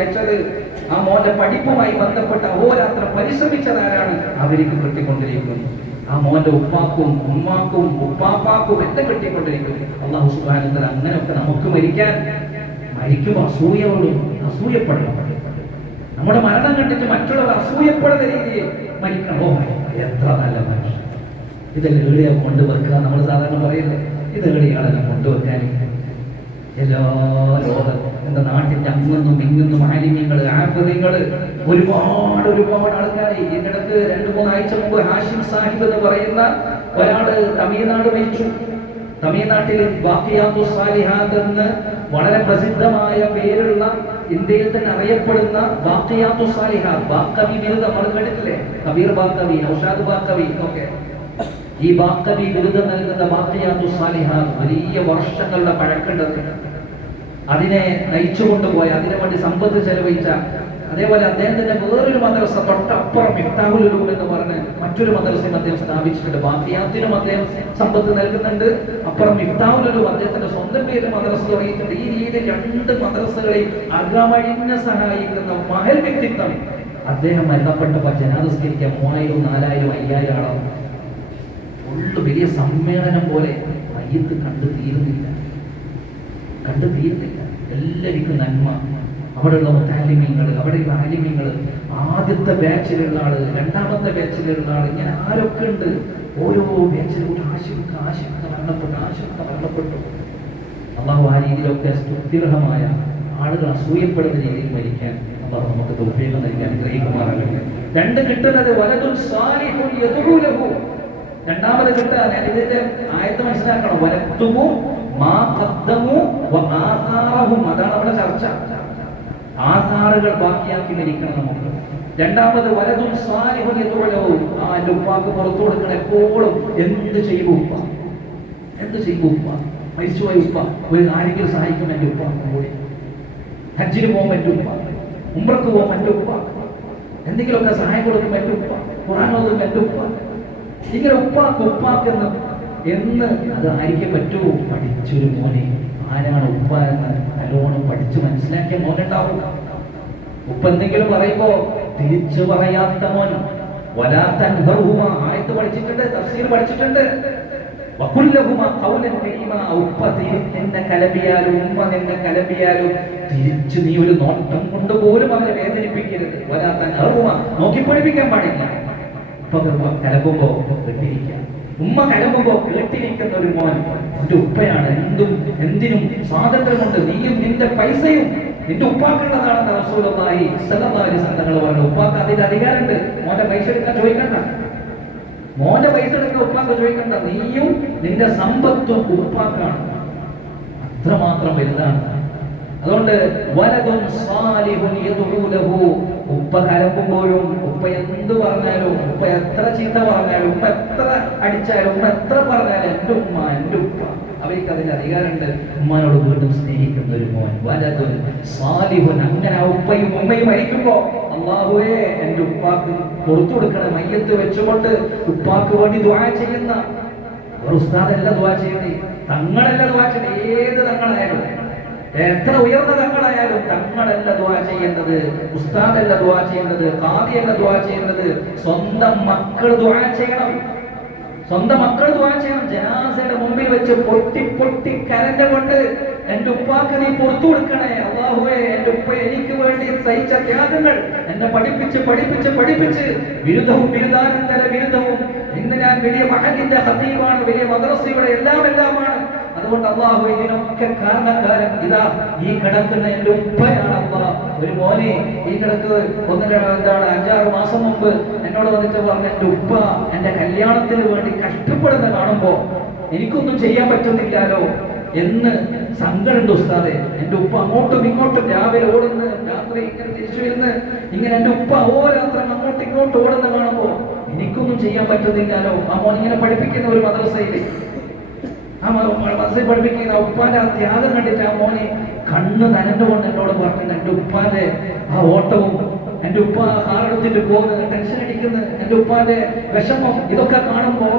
അയച്ചത് ആ മോന്റെ പഠിപ്പുമായി ബന്ധപ്പെട്ട അഹോരാത്രം പരിശ്രമിച്ചതാരാണ് അവർക്ക് കിട്ടിക്കൊണ്ടിരിക്കുന്നത്. ആ മോന്റെ ഉപ്പാക്കും ഉമ്മാക്കും ഉപ്പാപ്പാക്കും എല്ലാം കിട്ടിക്കൊണ്ടിരിക്കുന്നു. അല്ലാഹു സുബ്ഹാനഹു വ തആല അങ്ങനെയൊക്കെ നമുക്ക് മരിക്കും അസൂയയോടും അസൂയപ്പെടണം. നമ്മുടെ മരണം കണ്ടിട്ട് മറ്റുള്ളവർ അസൂയപ്പെടുന്ന രീതിയിൽ മരിക്കണോ? എത്ര നല്ല മനുഷ്യൻ, ഇതെല്ലാം എവിടെയാ കൊണ്ടുവെക്കുക? നമ്മൾ സാധാരണ പറയുന്നത് ഇത് എവിടെയാണെല്ലാം കൊണ്ടുവെക്കാൻ. എല്ലാ ലോകം എന്റെ നാട്ടിന്റെ അങ്ങൊന്നും ഇങ്ങൊന്നും ആലിമ്യങ്ങള് ആഫിദീങ്ങള് ഒരുപാട് ആൾക്കാരെ ഇതിനിടക്ക് 2-3 ആഴ്ച മുമ്പ് ഹാഷിം സാഹിബ് എന്ന് പറയുന്ന ഒരാള് തമിഴ്നാട് മരിച്ചു. തമിഴ്നാട്ടിൽ ബാഖിയാത്തുസ് സാലിഹാത്ത് എന്ന് വളരെ പ്രസിദ്ധമായ പേരുള്ള ഇന്ത്യയിൽ തന്നെ അറിയപ്പെടുന്ന ബാഖിയാത്തുസ് സാലിഹാത്ത്, ബാക്കവി ബിരുദം നമ്മൾ കേട്ടിട്ടില്ലേ? കബീർ ബാക്കവി, നൗഷാദ് ബാക്കവി ഒക്കെ. ഈ ബാക്കവി ബിരുദം നൽകുന്ന ബാഖിയാത്തുസ് സാലിഹാത്ത് വലിയ വർഷങ്ങളുടെ പഴക്കമുണ്ട്. അതിനെ നയിച്ചു കൊണ്ടുപോയ, അതിനു വേണ്ടി സമ്പത്ത് ചെലവഴിച്ച, അതേപോലെ അദ്ദേഹത്തിന്റെ വേറൊരു മദ്രസ തൊട്ടപ്പുറം മിഫ്താഹുൽ ഉലൂം എന്ന് പറഞ്ഞ് മറ്റൊരു മദ്രസയും അദ്ദേഹം സ്ഥാപിച്ചിട്ടുണ്ട്. ബാഖിയാത്തിനും അദ്ദേഹം സമ്പത്ത് നൽകുന്നുണ്ട്. അപ്പുറം മിഫ്താഹുൽ ഉലൂം അദ്ദേഹത്തിന്റെ സ്വന്തം പേരിൽ മദ്രസ തുടങ്ങിയിട്ടുണ്ട്. ഈ രീതിയിൽ 2 മദ്രസകളെയും അകമഴിഞ്ഞ് സഹായിക്കുന്ന മഹൽ വ്യക്തിത്വം. അദ്ദേഹം മരണപ്പെട്ടപ്പോൾ ജനാസസ്കരിക്കാൻ 3000, 4000, 5000 ആളാണ്. ഫുള്ള് വലിയ സമ്മേളനം പോലെ. മയ്യത്ത് കണ്ടു തീരുന്നില്ല. എല്ലാവർക്കും നന്മ. അവിടെയുള്ള മുത്താലിമ്യങ്ങൾ, അവിടെയുള്ള ആലിമ്യങ്ങൾ, ആദ്യത്തെ ബാച്ചിലുള്ള ആള്, 2ാമത്തെ ബാച്ചിലുള്ള ആള്, ഇങ്ങനെ ആരൊക്കെ ഉണ്ട്. ഓരോ ബാച്ചിലും ആശുക്ക മരണപ്പെട്ടു. അള്ളാഹു ആ രീതിയിലൊക്കെ സ്തുത്യർഹമായ ആളുകൾ അസൂയപ്പെടുന്ന രീതിയിൽ മരിക്കാൻ അള്ളാഹു നമുക്ക് തൗഫീഖ് നൽകാൻ ഗ്രഹിക്കുമാറാകട്ടെ. 2 കിട്ടുന്നത് വലതുൻ സാലിഹുൻ യദ്ഉ ലഹു. 2ാമത് കിട്ടാൻ ഇതിന്റെ ആയത്ത് മനസ്സിലാക്കണം. വലത്തുമു മാ ഖദ്ദമു വ ആഥാറഹും. അതാണ് നമ്മുടെ ചർച്ച. ആധാറുകൾ ബാക്കിയാക്കി മരിക്കണം നമുക്ക്. 2ാമത് വലതുൻ സാലിഹുൻ യദ്ഉ ലഹു. ആ ഉപ്പാക്ക് പുറത്തു കൊടുക്കണം എപ്പോഴും. എന്ത് ചെയ്യും ഉപ്പ? മരിച്ചുപോയ ഉപ്പ ആരെങ്കിലും സഹായിക്കും എൻ്റെ ഉപ്പ കൂടി. ഹജ്ജിന് പോകും എൻ്റെ ഉപ്പ, ഉംറക്ക് പോകും എൻ്റെ ഉപ്പ, എന്തെങ്കിലുമൊക്കെ സഹായം കൊടുക്കും എൻ്റെ ഉപ്പ, ഖുർആൻ ഓതും എൻ്റെ ഉപ്പ. ഇങ്ങനെ ഉപ്പാക്കെന്ന് അത് ആയിരിക്കും പറ്റുമോ? പഠിച്ചൊരു മോനെ ആരാണ് ഉപ്പ എന്ന് നല്ലോണം പഠിച്ച് മനസ്സിലാക്കിയ മോനുണ്ടാവും. ഉപ്പ എന്തെങ്കിലും പറയുമ്പോ തിരിച്ചു പറയാത്ത മോൻ. വലാ തൻഹറുഹുമാ ആയത്ത് പഠിച്ചിട്ടുണ്ട്, തഫ്സീർ പഠിച്ചിട്ടുണ്ട്. വഖുല്ലഹുമാ ഖൗലൻ കരീമാ. ഉപ്പ നിന്നെ കലപിയാലും ഉമ്മ നിന്നെ കലപിയാലും തിരിച്ചു നീ ഒരു നോട്ടം കൊണ്ട് പോലും അവരെ വേദനിപ്പിക്കരുത്. വലാ തൻഹറുഹുമാ നോക്കി പഠിപ്പിക്കാൻ പാടില്ല. ഉപ്പ കലമ്പുമ്പോ കേട്ടിരിക്കുക, ഉമ്മ കലമ്പുമ്പോ കേട്ടിരിക്കുന്ന ഒരു മോൻ എന്റെ ഉപ്പയാണ്. എന്തിനും സ്വാതന്ത്ര്യമുണ്ട്. നീയും നിന്റെ പൈസയും നിന്റെ ഉപ്പാക്കുള്ളതാണെന്ന് റസൂലുള്ളാഹി സ്വല്ലല്ലാഹു അലൈഹി വസല്ലം പറഞ്ഞു. ഉപ്പാക്ക് അതിന്റെ അധികാരമുണ്ട്. മോന്റെ പൈസ എടുക്കാൻ ചോദിക്കണ്ട. മോന്റെ പൈസ എടുക്കാൻ ഉപ്പാക്ക് ചോദിക്കണ്ട. നീയും നിന്റെ സമ്പത്തും ഉപ്പാക്കാണ്. അത്രമാത്രം വലുതാണ്. അതുകൊണ്ട് വലതുൻ സാലിഹുൻ യദ്ഉ ലഹു. ഉപ്പ കലമ്പുമ്പോഴും, ഉപ്പ എന്ത് പറഞ്ഞാലും, ഉപ്പ എത്ര ചീത്ത പറഞ്ഞാലും, ഉപ്പ എത്ര അടിച്ചാലും, ഉമ്മ എത്ര പറഞ്ഞാലും എൻ്റെ ഉമ്മ എൻ്റെ ഉപ്പ, അവർക്ക് അതിന്റെ അധികാരമുണ്ട്. ഉമ്മാനോട് വീണ്ടും സ്നേഹിക്കുന്ന ഒരു മോൻ വലതുൻ സാലിഹുൻ. അങ്ങനെ ഉപ്പയും ഉമ്മയും മരിക്കുമ്പോ അല്ലാഹുവേ എൻ്റെ ഉപ്പാക്ക് പുറത്തു കൊടുക്കണം. മയ്യത്ത് വെച്ചുകൊണ്ട് ഉപ്പാക്ക് വേണ്ടി ദുആ ചെയ്യുന്ന ഒരു ഉസ്താദല്ല ദുആ ചെയ്യണേ, തങ്ങളല്ല ദുആ ചെയ്യണേ. ഏത് തങ്ങളായാലും, എത്ര ഉയർന്ന തങ്ങളായാലും തങ്ങളല്ല ദുആ ചെയ്യേണ്ടത്, ഉസ്താദല്ല ദുആ ചെയ്യേണ്ടത്, ഖാദിയല്ല ദുആ ചെയ്യേണ്ടത്. സ്വന്തം മക്കൾ ദുആ ചെയ്യണം. ജനാസയുടെ മുമ്പിൽ വെച്ച് പൊട്ടി കരഞ്ഞുകൊണ്ട് എന്റെ ഉപ്പാക്ക് നീ പുറത്തു കൊടുക്കണേ. അല്ലാഹുവേ എന്റെ ഉപ്പ എനിക്ക് വേണ്ടി സഹിച്ച ത്യാഗങ്ങൾ എന്നെ പഠിപ്പിച്ച് ബിരുദവും ബിരുദാനന്തര ബിരുദവും. ഇന്ന് ഞാൻ വലിയ മഹലിന്റെ ഖതീബാണ്, വലിയ മദ്രസയുടെ എല്ലാമാണ്. അതുകൊണ്ട് അല്ലാഹു ഇതിനൊക്കെ കാരണക്കാരൻ ഇതാ ഈ കിടക്കുന്ന എന്റെ ഉപ്പയാണ്. അല്ലാഹ് ഒരു മോനെ ഈ കിടക്ക് 5-6 മാസം മുമ്പ് എന്നോട് വന്നിട്ട് പറഞ്ഞു, എന്റെ ഉപ്പ എന്റെ കല്യാണത്തിന് വേണ്ടി കഷ്ടപ്പെടുന്ന കാണുമ്പോ എനിക്കൊന്നും ചെയ്യാൻ പറ്റുന്നില്ലല്ലോ എന്ന് സങ്കടമുണ്ട് ഉസ്താദെ. എന്റെ ഉപ്പ അങ്ങോട്ടും ഇങ്ങോട്ടും രാവിലെ ഓടുന്ന, രാത്രി ഇങ്ങനെ തിരിച്ചു വരുന്ന, ഇങ്ങനെ എന്റെ ഉപ്പ ഓരോരാത്രി അങ്ങോട്ടും ഇങ്ങോട്ടും ഓടുന്ന കാണുമ്പോ എനിക്കൊന്നും ചെയ്യാൻ പറ്റുന്നില്ലല്ലോ. ആ മോൻ ഇങ്ങനെ പഠിപ്പിക്കുന്ന ഒരു മദ്രസയില്, ആ മദ്രസയിൽ പഠിപ്പിക്കുന്ന ഉപ്പാന്റെ ആ ത്യാഗം കണ്ടിട്ട് ആ മോനെ കണ്ണ് നനഞ്ഞുകൊണ്ട് എന്നോട് പറഞ്ഞു, എന്റെ ഉപ്പാന്റെ ആ ഓട്ടവും, എന്റെ ഉപ്പ കാറെടുത്തിട്ട് പോകുന്നത്, ടെൻഷൻ അടിക്കുന്നത്, എന്റെ ഉപ്പാന്റെ വിഷമം, ഇതൊക്കെ കാണുമ്പോ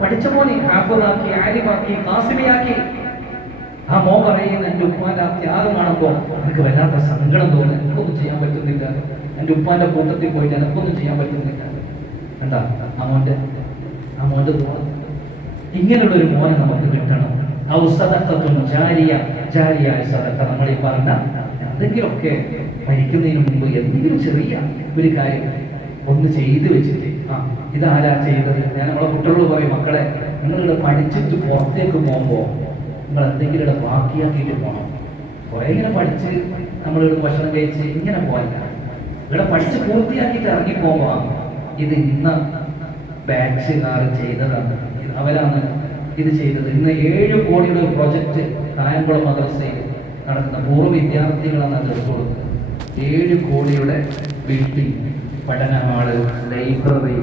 പഠിച്ച മോനെ ഹാഫിളാക്കി, ആലിമാക്കി, ഖാസിമിയാക്കി ആ മോൻ പറയുന്ന എൻ്റെ ഉപ്പാന്റെ ആ ത്യാഗം കാണുമ്പോൾ എനിക്ക് വല്ലാത്ത സങ്കടം തോന്നുന്നു. എനിക്കൊന്നും ചെയ്യാൻ പറ്റുന്നില്ല. എൻ്റെ ഉപ്പാന്റെ കൂട്ടത്തിൽ പോയിട്ട് എനിക്കൊന്നും ചെയ്യാൻ പറ്റുന്നില്ല. എന്താ ആ മോന്റെ ഇങ്ങനെയുള്ളൊരു മോനെ നമുക്ക് കിട്ടണം. ജാരിയായ സദക്ക, നമ്മൾ ഈ പറഞ്ഞ എന്തെങ്കിലുമൊക്കെ മരിക്കുന്നതിന് മുമ്പ് എന്തെങ്കിലും ചെറിയ ഒരു കാര്യം ഒന്ന് ചെയ്തു വെച്ചിട്ട്, ഇതാരാ ചെയ്തത്? ഞാൻ നമ്മളെ കുട്ടികളോട് പറയും, മക്കളെ നിങ്ങളിവിടെ പഠിച്ചിട്ട് പുറത്തേക്ക് പോകുമ്പോൾ നിങ്ങൾ എന്തെങ്കിലും ഇവിടെ ബാക്കിയാക്കിയിട്ട് പോകണം. കുറെ ഇങ്ങനെ പഠിച്ച് നമ്മളിവിടെ ഭക്ഷണം കഴിച്ച് ഇങ്ങനെ പോയില്ല. ഇവിടെ പഠിച്ച് പൂർത്തിയാക്കിയിട്ട് ഇറങ്ങി പോകുമ്പോൾ ഇത് ഇന്ന ബാച്ചുകാർ ചെയ്തതാണ്, അവരാണ് ഇത് ചെയ്തത്. ഇന്ന് 7 കോടിയുടെ ഒരു പ്രൊജക്ട് കായംകുളം മദ്രസയിൽ നടക്കുന്ന പൂർവ്വ വിദ്യാർത്ഥികളാണ് അത് കൊടുക്കുന്നത്. 7 കോടിയുടെ ബിൽഡിംഗ്, പഠന ഹാള്, ലൈബ്രറി,